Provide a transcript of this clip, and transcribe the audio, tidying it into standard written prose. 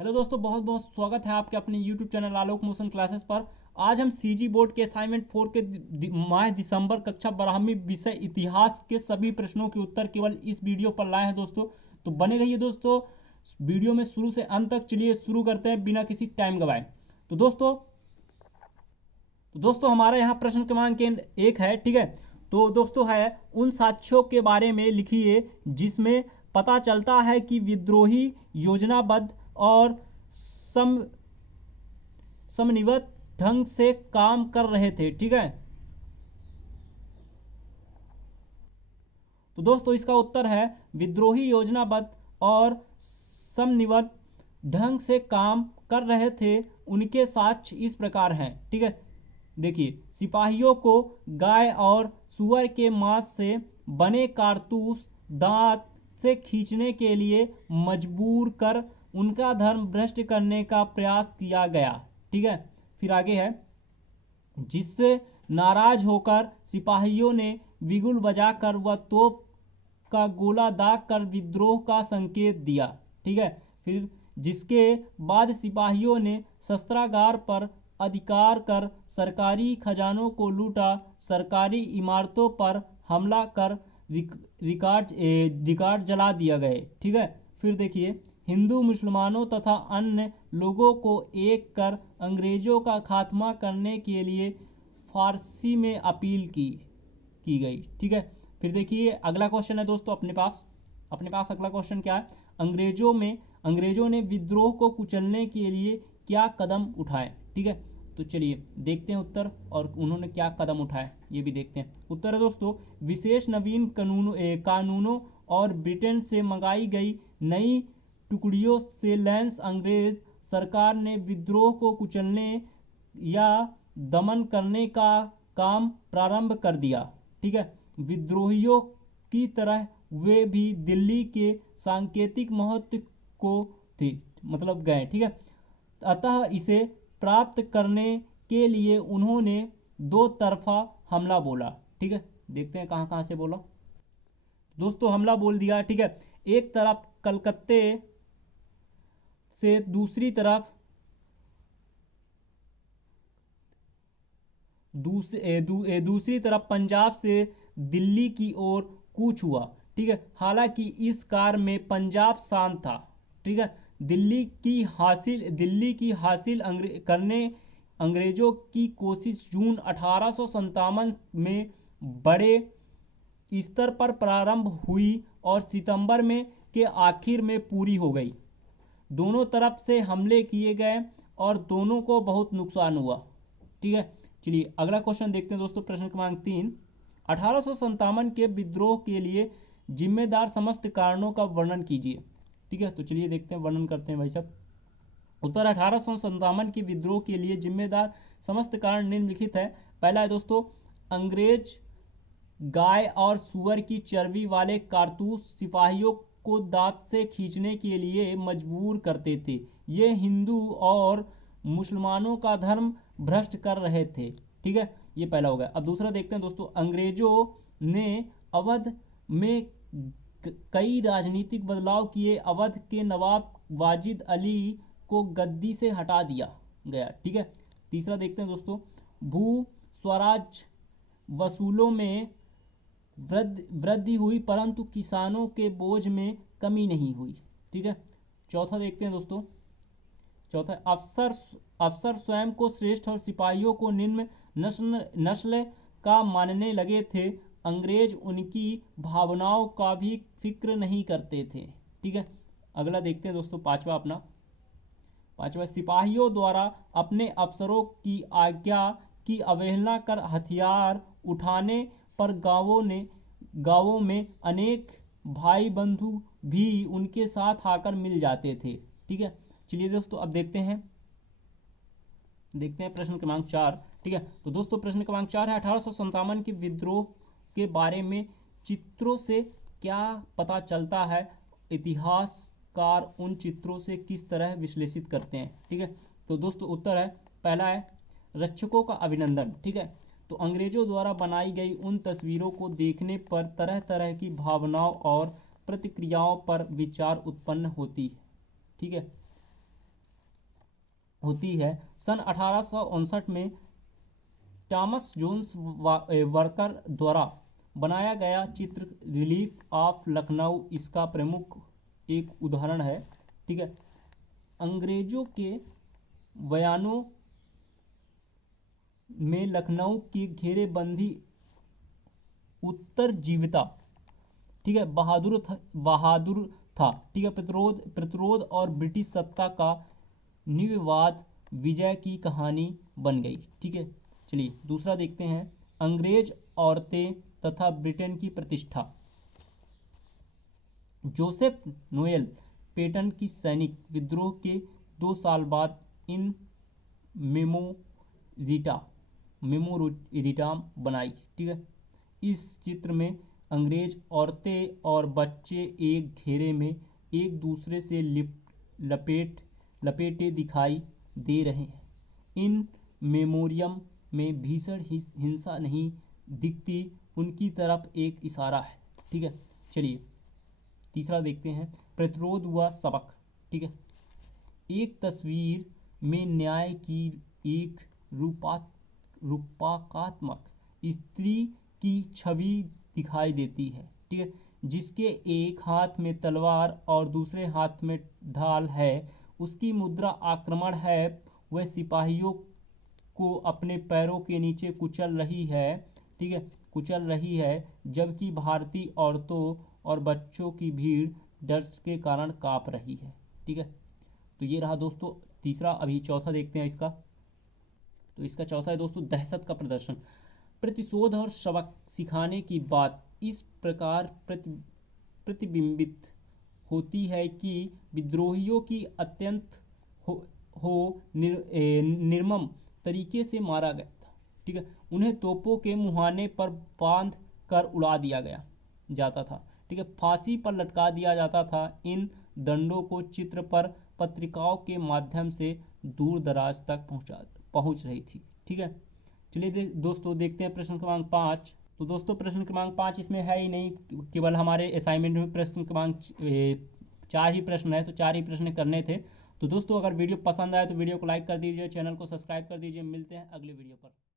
Hello दोस्तों, बहुत बहुत स्वागत है आपके अपने यूट्यूब चैनल आलोक मोशन क्लासेस पर। आज हम सीजी बोर्ड के असाइनमेंट 4 के माह दिसंबर कक्षा 12वीं विषय इतिहास के सभी प्रश्नों के उत्तर केवल इस वीडियो पर लाए हैं दोस्तों। तो बने रहिए दोस्तों वीडियो में शुरू से अंत तक। चलिए शुरू करते हैं बिना किसी टाइम गवाए। तो दोस्तों हमारा यहाँ प्रश्न क्रमांक 1 है, ठीक है। तो दोस्तों है, उन साक्ष्यों के बारे में लिखिए जिसमें पता चलता है कि विद्रोही योजनाबद्ध और सम समन्वित ढंग से काम कर रहे थे, ठीक है। तो दोस्तों इसका उत्तर है विद्रोही योजनाबद्ध और समन्वित ढंग से काम कर रहे थे। उनके साक्ष्य इस प्रकार हैं, ठीक है। देखिए, सिपाहियों को गाय और सुअर के मांस से बने कारतूस दांत से खींचने के लिए मजबूर कर उनका धर्म भ्रष्ट करने का प्रयास किया गया, ठीक है। फिर आगे है, जिससे नाराज होकर सिपाहियों ने बिगुल बजाकर व तोप का गोला दाग कर विद्रोह का संकेत दिया, ठीक है। फिर जिसके बाद सिपाहियों ने शस्त्रागार पर अधिकार कर सरकारी खजानों को लूटा, सरकारी इमारतों पर हमला कर रिकॉर्ड जला दिया गए, ठीक है। फिर देखिए, हिंदू मुसलमानों तथा अन्य लोगों को एक कर अंग्रेजों का खात्मा करने के लिए फारसी में अपील की गई, ठीक है। फिर देखिए अगला क्वेश्चन है दोस्तों अपने पास अगला क्वेश्चन क्या है। अंग्रेजों ने विद्रोह को कुचलने के लिए क्या कदम उठाए, ठीक है। तो चलिए देखते हैं उत्तर और उन्होंने क्या कदम उठाए ये भी देखते हैं। उत्तर है दोस्तों, विशेष नवीन कानूनों और ब्रिटेन से मंगाई गई नई टुकड़ियों से लैंस अंग्रेज सरकार ने विद्रोह को कुचलने या दमन करने का काम प्रारंभ कर दिया, ठीक है। विद्रोहियों की तरह वे भी दिल्ली के सांकेतिक महत्व को थे मतलब गए, ठीक है। अतः इसे प्राप्त करने के लिए उन्होंने दो तरफा हमला बोला, ठीक है। देखते हैं कहां कहां से बोला। दोस्तों हमला बोल दिया, ठीक है। एक तरफ कलकत्ते से दूसरी तरफ पंजाब से दिल्ली की ओर कूच हुआ, ठीक है। हालांकि इस कार्य में पंजाब शांत था, ठीक है। दिल्ली की हासिल करने अंग्रेजों की कोशिश जून 1857 में बड़े स्तर पर प्रारंभ हुई और सितंबर में के आखिर में पूरी हो गई। दोनों तरफ से हमले किए गए और दोनों को बहुत नुकसान हुआ, ठीक है। चलिए अगला क्वेश्चन देखते हैं दोस्तों, प्रश्न क्रमांक 3। 1857 के विद्रोह के लिए जिम्मेदार समस्त कारणों का वर्णन कीजिए, ठीक है। तो चलिए देखते हैं, वर्णन करते हैं भाई साहब। उत्तर 1857 के विद्रोह के लिए जिम्मेदार समस्त कारण निम्नलिखित है। पहला है दोस्तों, अंग्रेज गाय और सुअर की चर्बी वाले कारतूस सिपाहियों को दांत से खींचने के लिए मजबूर करते थे। ये हिंदू और मुसलमानों का धर्म भ्रष्ट कर रहे थे, ठीक है। ये पहला हो गया। अब दूसरा देखते हैं दोस्तों, अंग्रेजों ने अवध में कई राजनीतिक बदलाव किए। अवध के नवाब वाजिद अली को गद्दी से हटा दिया गया, ठीक है। तीसरा देखते हैं दोस्तों, भू स्वराज वसूलों में वृद्धि हुई परंतु किसानों के बोझ में कमी नहीं हुई, ठीक है। चौथा देखते हैं दोस्तों, चौथा अफसर स्वयं को श्रेष्ठ और सिपाहियों को निम्न नस्ल का मानने लगे थे। अंग्रेज उनकी भावनाओं का भी फिक्र नहीं करते थे, ठीक है। अगला देखते हैं दोस्तों, पांचवा सिपाहियों द्वारा अपने अफसरों की आज्ञा की अवहेलना कर हथियार उठाने पर गांवों में अनेक भाई बंधु भी उनके साथ आकर मिल जाते थे, ठीक है। चलिए दोस्तों अब देखते हैं प्रश्न क्रमांक 4, ठीक है। तो दोस्तों प्रश्न क्रमांक 4 है, 1857 के विद्रोह के बारे में चित्रों से क्या पता चलता है। इतिहासकार उन चित्रों से किस तरह विश्लेषित करते हैं, ठीक है। तो दोस्तों उत्तर है, पहला है रक्षकों का अभिनंदन, ठीक है। तो अंग्रेजों द्वारा बनाई गई उन तस्वीरों को देखने पर तरह तरह की भावनाओं और प्रतिक्रियाओं पर विचार उत्पन्न होती है, ठीक है। होती है। सन 1859 में थॉमस जोन्स वर्कर द्वारा बनाया गया चित्र रिलीफ ऑफ लखनऊ इसका प्रमुख एक उदाहरण है। ठीक है, अंग्रेजों के बयानों में लखनऊ की घेरेबंदी उत्तरजीविता, ठीक है, बहादुर था। ठीक है, प्रतिरोध और ब्रिटिश सत्ता का निर्विवाद विजय की कहानी बन गई। ठीक है, चलिए दूसरा देखते हैं, अंग्रेज औरतें तथा ब्रिटेन की प्रतिष्ठा। जोसेफ नोएल पेटन की सैनिक विद्रोह के 2 साल बाद इन मेमोरिटा बनाई। ठीक है, इस चित्र में अंग्रेज औरतें और बच्चे एक घेरे में एक दूसरे से लपेटे दिखाई दे रहे हैं। इन मेमोरियम में भीषण हिंसा नहीं दिखती, उनकी तरफ एक इशारा है। ठीक है, चलिए तीसरा देखते हैं, प्रतिरोध हुआ सबक। ठीक है, एक तस्वीर में न्याय की एक रूपकात्मक स्त्री की छवि दिखाई देती है। ठीक है, जिसके एक हाथ में तलवार और दूसरे हाथ में ढाल है। उसकी मुद्रा आक्रमण है, वह सिपाहियों को अपने पैरों के नीचे कुचल रही है। ठीक है, कुचल रही है, जबकि भारतीय औरतों और बच्चों की भीड़ डर के कारण कांप रही है। ठीक है, तो ये रहा दोस्तों तीसरा। अभी चौथा देखते हैं इसका। तो इसका चौथा है दोस्तों, दहशत का प्रदर्शन। प्रतिशोध और सबक सिखाने की बात इस प्रकार प्रतिबिंबित होती है कि विद्रोहियों की अत्यंत निर्मम तरीके से मारा गया था। ठीक है, उन्हें तोपों के मुहाने पर बांध कर उड़ा दिया जाता था। ठीक है, फांसी पर लटका दिया जाता था। इन दंडों को चित्र पर पत्रिकाओं के माध्यम से दूर दराज तक पहुंच रही थी। ठीक है, चलिए दोस्तों देखते हैं प्रश्न क्रमांक 5। तो दोस्तों प्रश्न क्रमांक 5 इसमें है ही नहीं, केवल हमारे असाइनमेंट में प्रश्न क्रमांक 4 ही प्रश्न है, तो 4 ही प्रश्न करने थे। तो दोस्तों अगर वीडियो पसंद आए तो वीडियो को लाइक कर दीजिए, चैनल को सब्सक्राइब कर दीजिए। मिलते हैं अगले वीडियो पर।